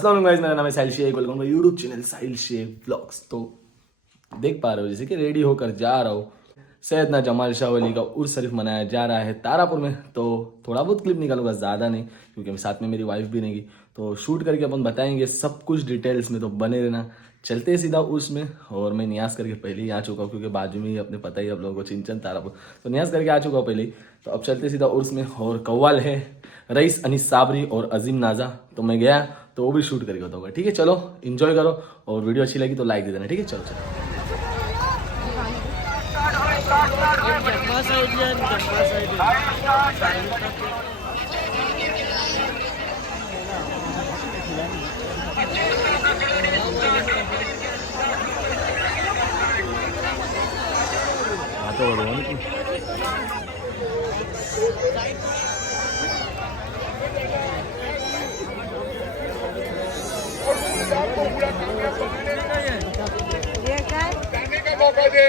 अस्सलाम वालेकुम गाइस, मेरा नाम है Sahil Shaikh, welcome to YouTube channel Sahil Shaikh vlogs. तो देख पा रहे हो जैसे कि रेडी होकर जा रहा हूँ, सैयदना जमाल शाह वली का उर्स शरीफ मनाया जा रहा है तारापुर में। तो थोड़ा बहुत क्लिप निकालूंगा, ज़्यादा नहीं, क्योंकि साथ में मेरी वाइफ भी नहीं। तो शूट करके अपन बताएंगे सब कुछ डिटेल्स में, तो बने रहना। चलते हैं सीधा उर्स में। और मैं न्याज करके पहले ही आ चुका हूँ, क्योंकि बाजू में ही अपने पता ही आप लोगों को चिंचन तारापुर, तो न्याज करके आ चुका हूँ पहले ही। तो अब चलते सीधा उर्स में। और कव्वाल है रईस अनीस साबरी और अजीम नाजा, तो मैं गया तो वो भी शूट करके बताऊंगा। ठीक है, चलो इन्जॉय करो, और वीडियो अच्छी लगी तो लाइक दे देना। ठीक है, चलो चलो। जाने का मौका दे,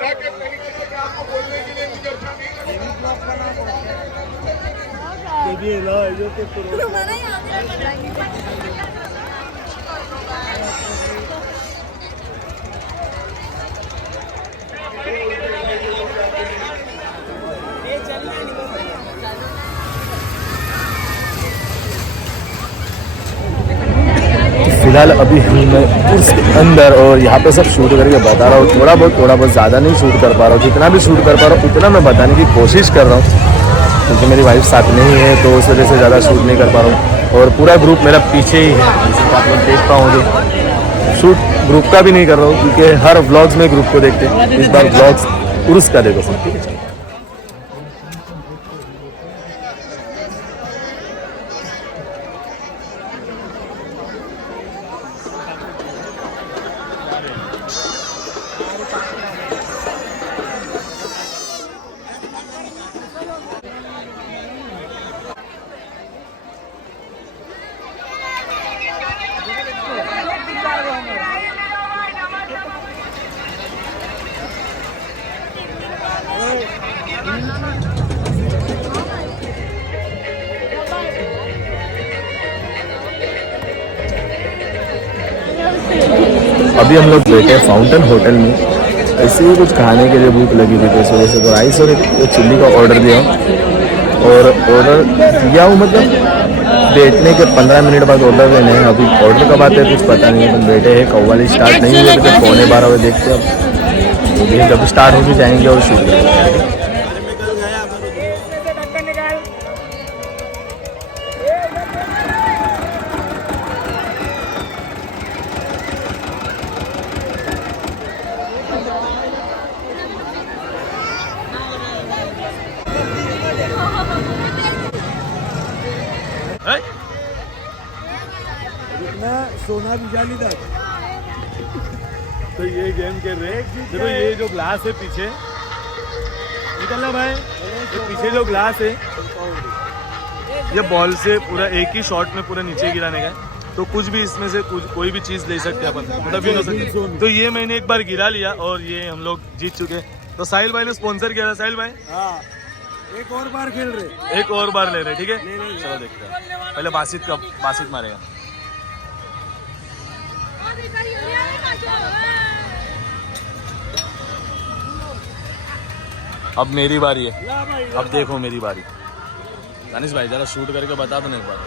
ताकि तरीके से आपको बोलने के लिए मुझे अच्छा नहीं फिलहाल अभी मैं उसके अंदर, और यहाँ पे सब शूट करके बता रहा हूँ। थोड़ा बहुत ज़्यादा नहीं शूट कर पा रहा हूँ, जितना भी शूट कर पा रहा हूँ उतना मैं बताने की कोशिश कर रहा हूँ, क्योंकि मेरी वाइफ साथ नहीं है, तो उस वजह से ज़्यादा शूट नहीं कर पा रहा हूँ। और पूरा ग्रुप मेरा पीछे ही है, जैसे आप लोग देख पाओगे। शूट ग्रुप का भी नहीं कर रहा हूँ, क्योंकि हर व्लॉग्स में ग्रुप को देखते हैं, इस बार व्लॉग्स उर्स का देखो सब। ठीक है, अभी हम लोग बैठे फाउंटेन होटल में। ऐसे ही कुछ खाने के लिए भूख लगी थी, तो इस वजह से तो राइस और एक चिल्ली का ऑर्डर दिया हूँ। और ऑर्डर दिया हूँ मतलब बैठने के 15 मिनट बाद ऑर्डर लेने हैं। अभी ऑर्डर कब आते हैं कुछ पता नहीं है, अपन बैठे हैं। कव्वाली स्टार्ट नहीं हुई तो 11:15 बजे देखते हैं। अब जब स्टार्ट होगी जाएंगे और शूट करेंगे। सोना भी जालीदार। तो ये गेम खेल रहे देखो, ये जो ग्लास है पीछे निकलना भाई, ये पीछे जो ग्लास है ये बॉल से पूरा एक ही शॉट में पूरा नीचे गिराने का है। तो कुछ भी इसमें से कोई भी चीज ले सकते हैं अपन, मतलब ये हो सकती। तो ये मैंने एक बार गिरा लिया और ये हम लोग जीत चुके। तो साहिल भाई ने स्पॉन्सर किया था। साहिल भाई एक और बार खेल रहे, एक और बार ले रहे, ठीक है चलो देखते हैं। पहले बासित मारेगा। अब मेरी बारी है, अब देखो मेरी बारी। दानिश भाई जरा शूट करके बता दो ना एक बार।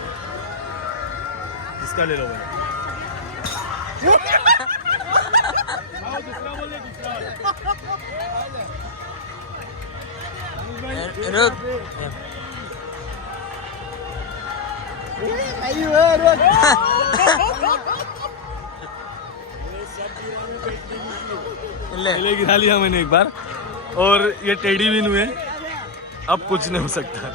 इसका ले लो भाई। पहले गिरा लिया मैंने एक बार, और ये टेडी विन हुए। अब कुछ नहीं हो सकता।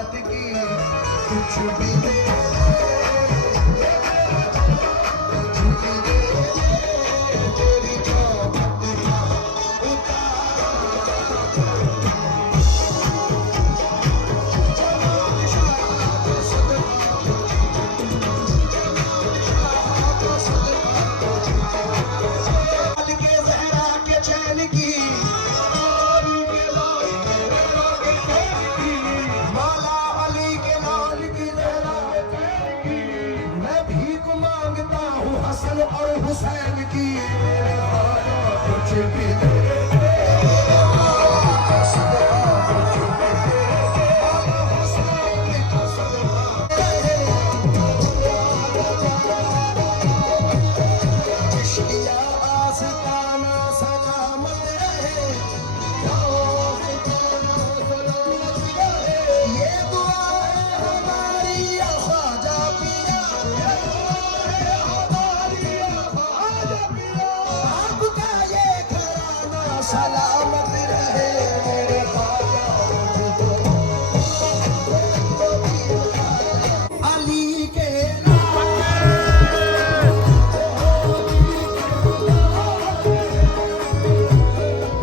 सूरत की कुछ भी दे तेरी चौखट का के जहरा के चैन की माला अली के लाल की जहरा के चैन की मैं भीख मांगता हूँ हसन और हुसैन की मेरे आला कुछ भी दे सलामत रहे मेरे अली के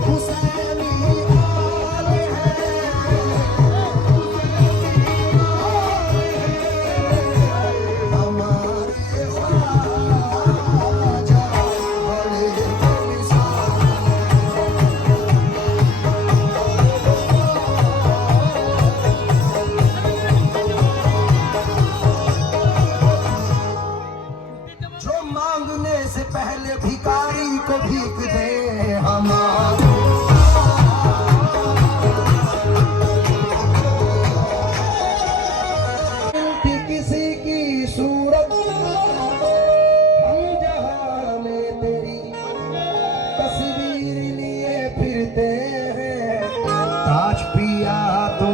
हुसैनी आल हमारे ख्वाजा बड़े जो मांगने से पहले भिखारी को भीख दे हमारे किसी की सूरत हम जहां में तेरी तस्वीर लिए फिरते हैं ताज पिया तो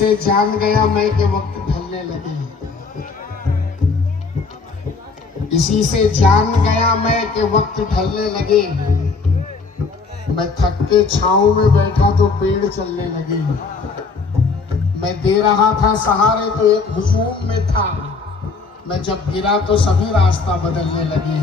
से जान गया मैं कि वक्त ढलने लगे, इसी से जान गया मैं कि वक्त ढलने लगे। मैं थक के छांव में बैठा तो पेड़ चलने लगे, मैं दे रहा था सहारे तो एक हुजूम में था, मैं जब गिरा तो सभी रास्ता बदलने लगे।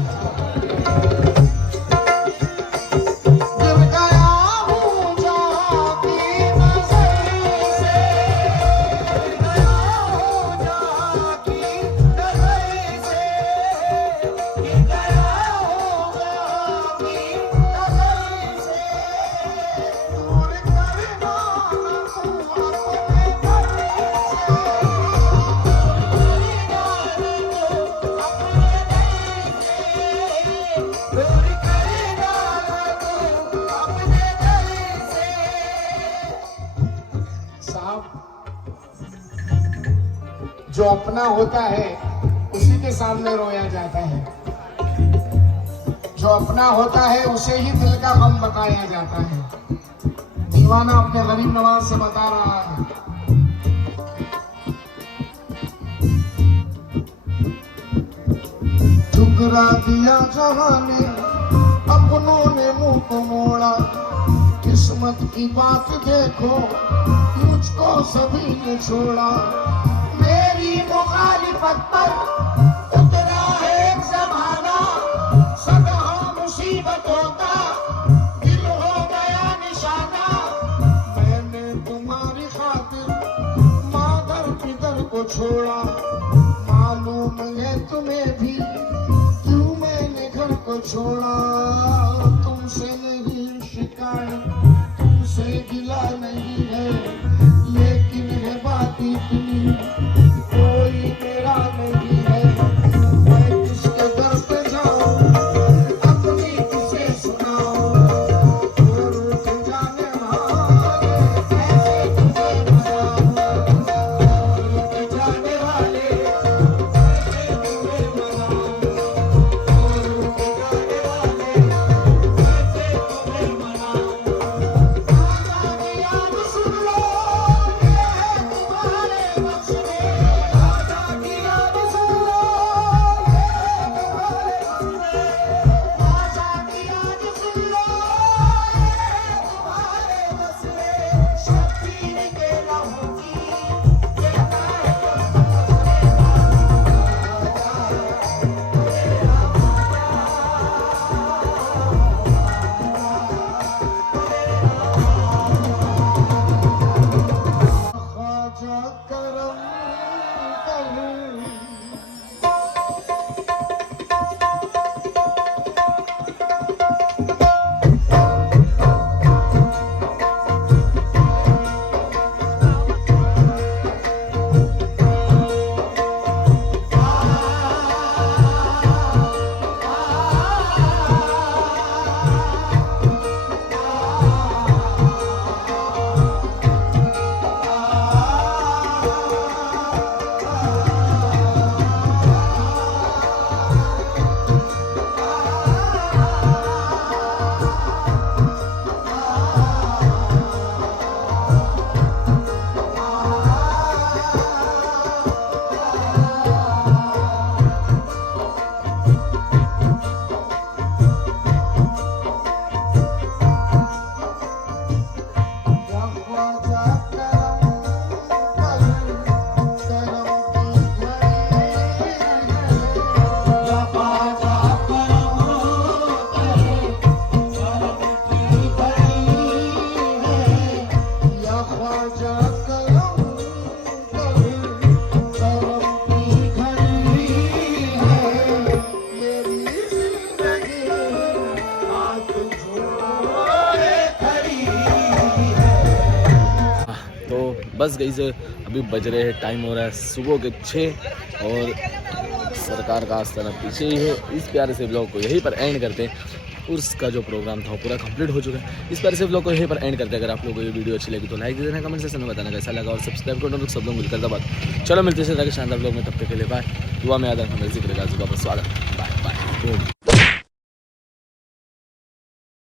जो अपना होता है उसी के सामने रोया जाता है, जो अपना होता है उसे ही दिल का गम बताया जाता है। दीवाना अपने गरीब नवाज से बता रहा है, ठुकरा दिया जहां ने अपनों ने मुंह को मोड़ा, किस्मत की बात देखो मुझको सभी ने छोड़ा। मेरी मुखालिफत पर उतरा है एक ज़माना, सदा मुसीबतों का दिल हो गया निशाना। मैंने तुम्हारी खातिर मादर पितर को छोड़ा, मालूम है तुम्हें भी क्यों मैंने घर को छोड़ा। तुमसे नहीं शिकायत, तुमसे गिला नहीं है, लेकिन है बात इतनी कोई मेरा नहीं है। मैं किसके दर पे जाऊं, अपनी किसे सुनाऊं, और उठ जाने वाले ऐसे तुम्हें मनाऊं, और उठ जाने वाले ऐसे तुम्हें मनाऊं, और उठ जाने वाले ऐसे तुम्हें मनाऊं। आजादी याद सुन लो, ये है तुम्हारे बख्श में, आजादी याद सुन लो, ये है तुम्हारे बख्श में, आजादी याद सुन लो, ये है तुम्हारे बख्श में। शब्बीर के लहू की कहता है ख्वाजा करम कर। बस गई से अभी बज रहे हैं, टाइम हो रहा है सुबह के 6 और सरकार का आस्थाना पीछे ही है। इस प्यारे से ब्लॉग को यहीं पर एंड करते हैं। उर्स का जो प्रोग्राम था वो पूरा कंप्लीट हो चुका है। इस प्यारे से ब्लॉग को यहीं पर एंड करते हैं। अगर आप लोगों को ये वीडियो अच्छी लगी तो लाइक दे देना, कमेंट सेक्शन में बताना कैसा लगा और सब्सक्राइब करना तो सब लोग मिलकर दबा। चलो मिलते हैं शानदार ब्लॉग में, तब तक के लिए बाय। दुआ में याद रखना, मेरे जिक्र का वापस स्वागत। Bye bye.